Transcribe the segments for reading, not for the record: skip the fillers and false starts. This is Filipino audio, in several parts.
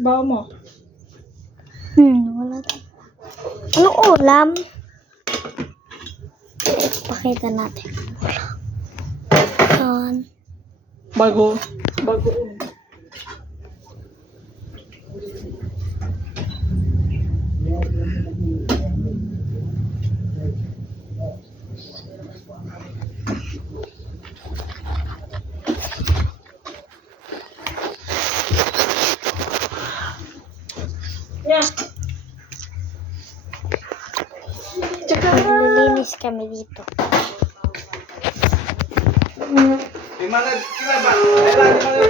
Bawa mo. Wala. Anong ulam? Pakita natin. Yan. Bago. Yeah. Maglilinis kami dito. Gimana sila ba? Kailan gimana?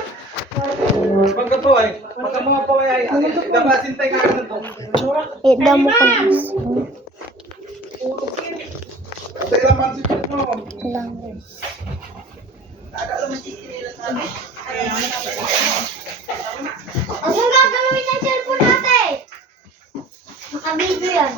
Pagkapoy, maka mga poy ay dapat sintay ka na to. Ida mo ko na. Sa ilang pansit mo. Lang. Ang gagalawin ng cellphone natin. Nakabidyo yan.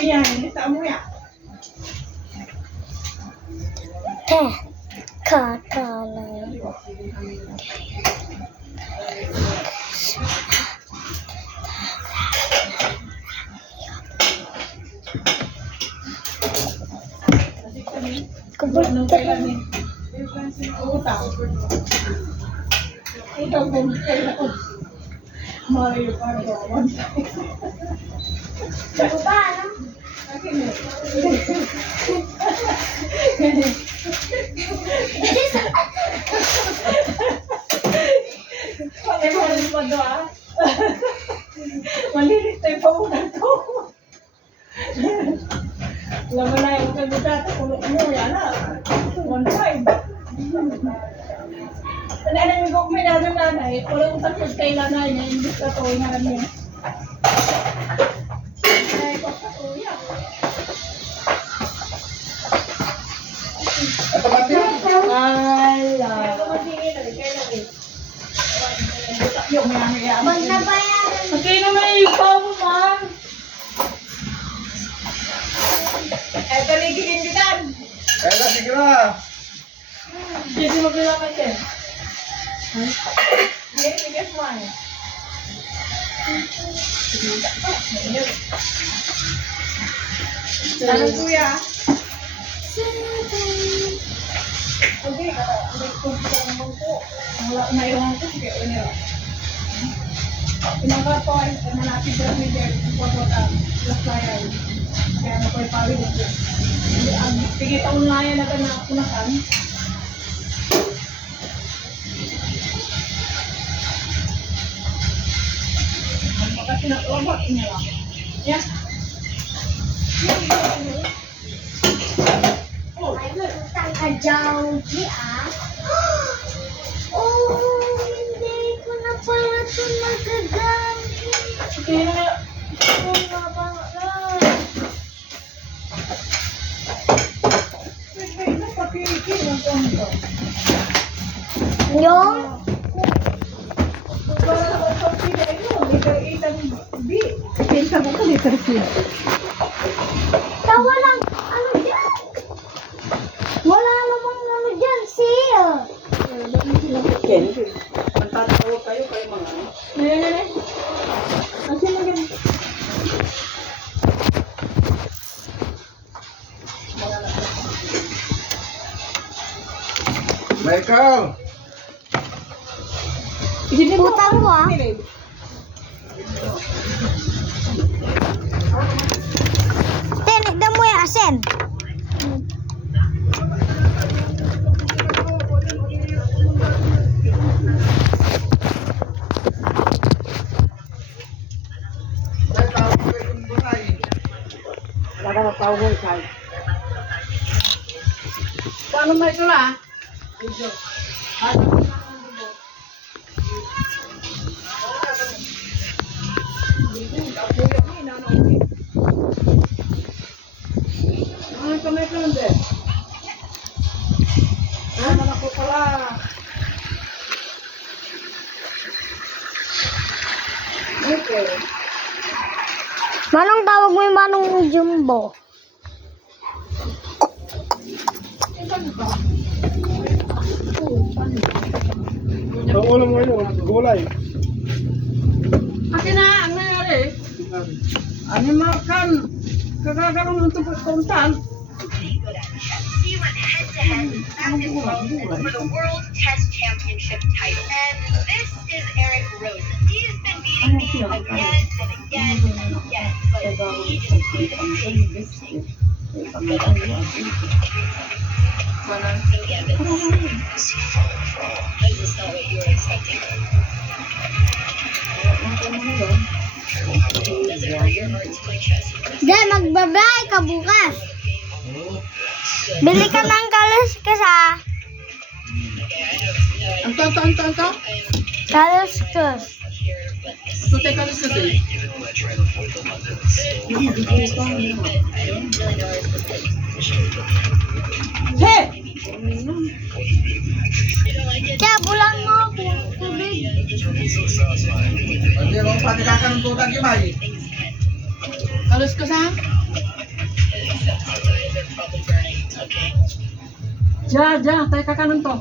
Kaya, hindi sa mo ya. Kakalay. Ano kailan eh? Utang. Utang mo kailan ko. Mario pa rin ako. Ano ba, ano? Akin eh. Pag-iwanan pa doon. Malilit tayo pa muna to. Laman na yung kagutata. Kung ano, yan na. 1.5. Ano yung gok may namin nanay. Walang utang yung kailangan niya. Hindi ka to yung namin niya. Ay, papatuya. Ito mati. Ala. Yung may yaman. Pag nabayaran. Magkano na yung ipaw mo, man? Eto, ligigin bitan. Kaya sige na. Kasi magkailangan din. Hindi, bigas mo eh. Ano kuya? Okay, kung naman po. Wala na yung ko, sige, ulit. Pinangkat ko ay malapit na may dyan, kung plus layan. Kaya na ko ay pawid ito. Sige, taon na yan natin na punakan. Kasi nakulabot niya lang. Yeah. Ay, utang ka dyan, Oh, hindi ko na pala ito nagagamit. Okay na nga. Oh, mabanga na. Wait, napapiliki ng tondo. Yung? Para naman sa pinay mo, liter 8 ang B. Pinta mo ko liter 6. Tawa lang, ano dyan? Wala namang ano dyan, siya. Magtatawag kayo mga. Nene. Kasi maganda. Michael. Putang mo ah. Tenek dah mo yung asen. Paano may tula? Video. Ano na ang dugo? Ay, kamay ka lang din. Ano na po pala? Okay. Manong tawag mo yung manong jumbo? Ang ulam mo yun, gulay. Akin na, ang nangyari. Animal kan. Kagagaroon ng tuntan. He went head-to-head with Magnus Carlsen for the World Test Championship title. And this is Eric Rosen. He's been beating me again and again and again, but he just made a big mistake. Yeah, but this is not what you were expecting. Does it hurt your heart to play chess? Dahil magbabay ka bukas. Bili ka ng kaluskas ha. Anto? Kaluskas. So, teka lang kasi. Hey! Kaya bulang mo ako. Tubig. Hindi mo pati kakanuntutan Kimay. Kalos ka sa? Ja, tayo kakanan to.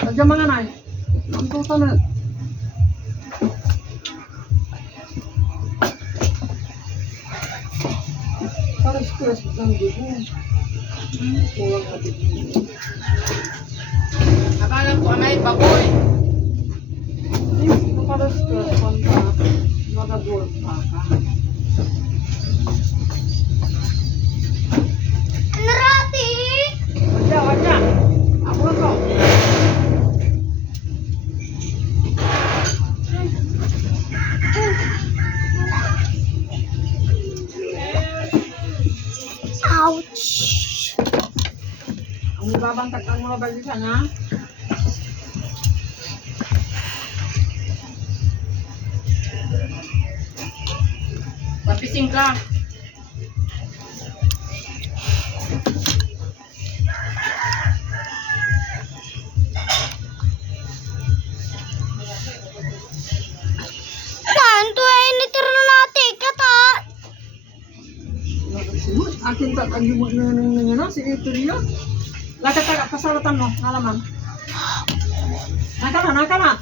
Sadya mga nay. Ang tuta na. Kalos ng dugo. Kulang na dugo. Akala ko anay baboy. Hindi, kalos panta. Magabulot pa ka. Narati! Wajah. Ako lang ko. Ouch! Ang ibabantag mo na ba dito na? Papising ka. Nanto ay initir na natin kata. Akin tak ang lumot na si Ituria. Lakat ka pasalatan mo, ngalaman. Nakana.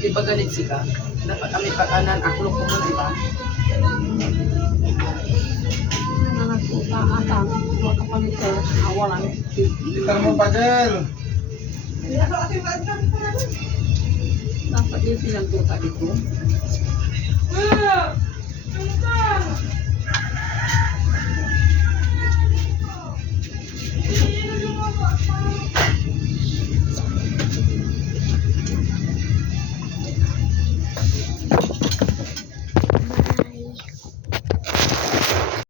Di ba galit sika? Dapat kami pag-anan, aklo ko mo, di ba? Anak ko, atang, mga kapalit sa awalan. Gitar mo pa Jel. Dapat din silang tuta dito.